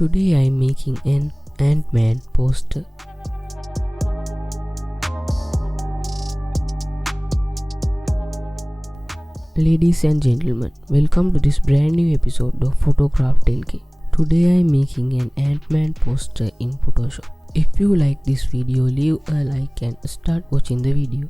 Today I am making an Ant-Man poster. Ladies and gentlemen, welcome to this brand new episode of Photocraft Telke. Today I am making an Ant-Man poster in Photoshop. If you like this video, leave a like and start watching the video.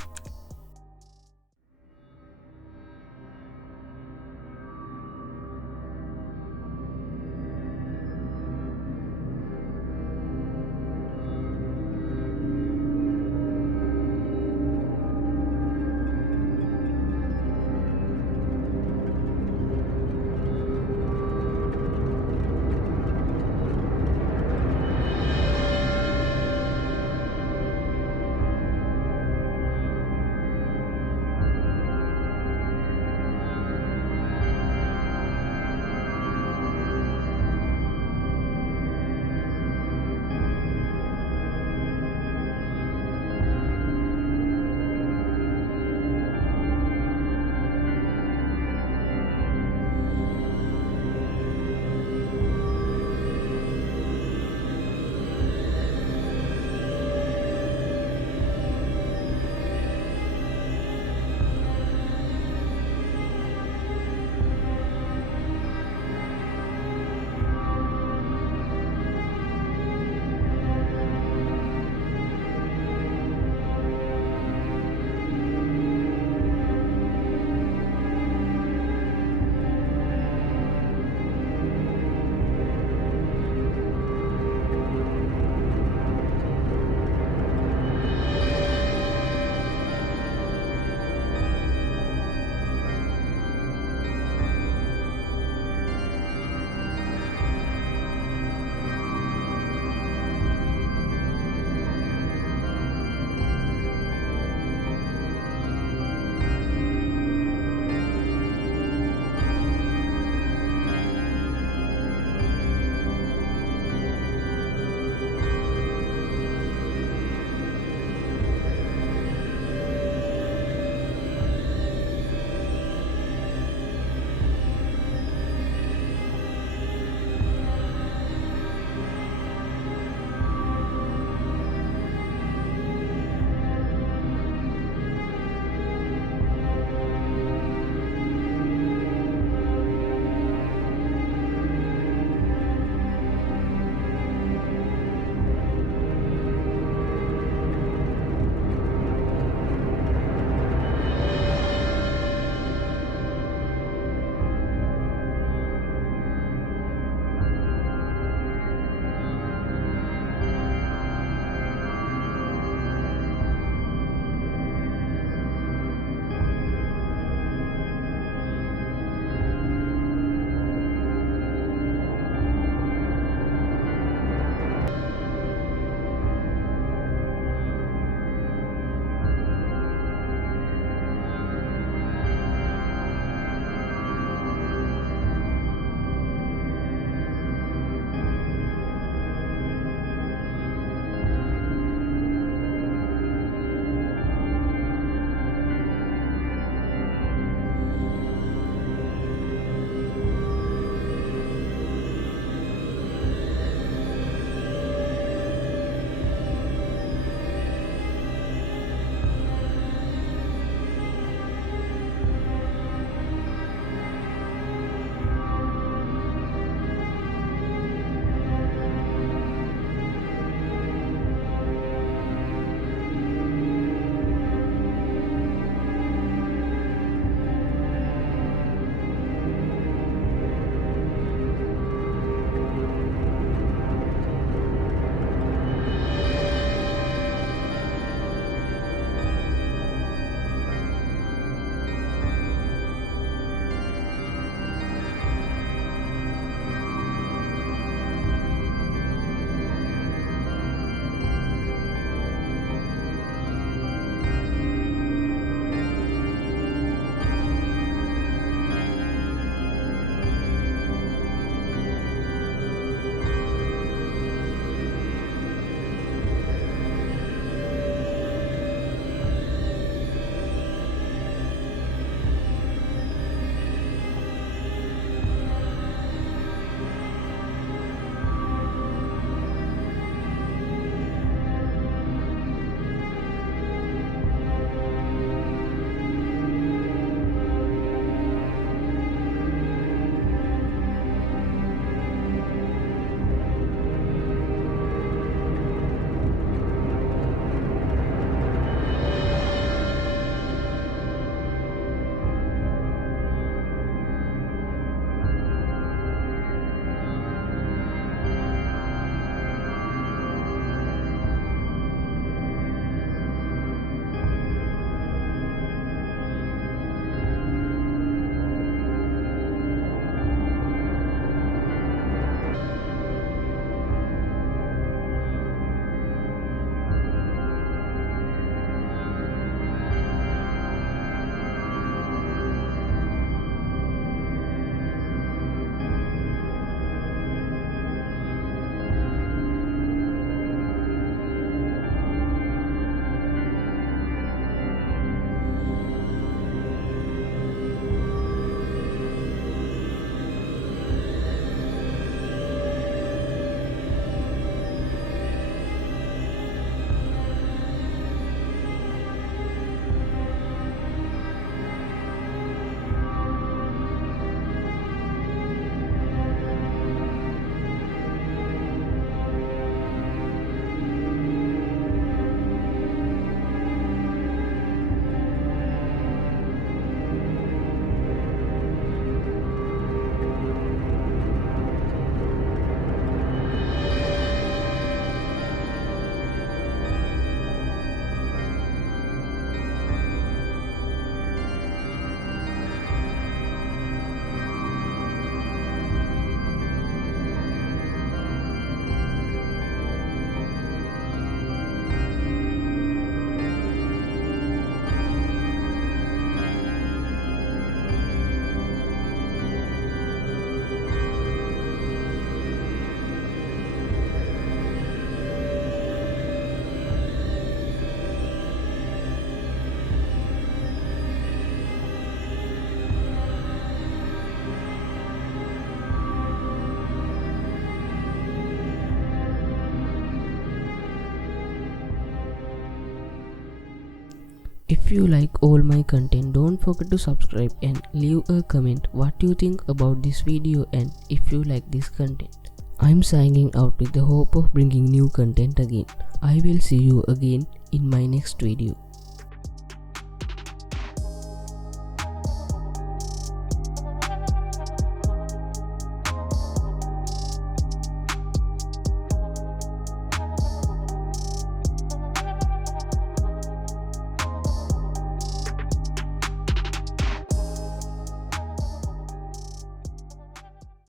If you like all my content, don't forget to subscribe and leave a comment what you think about this video and if you like this content. I'm signing out with the hope of bringing new content again. I will see you again in my next video.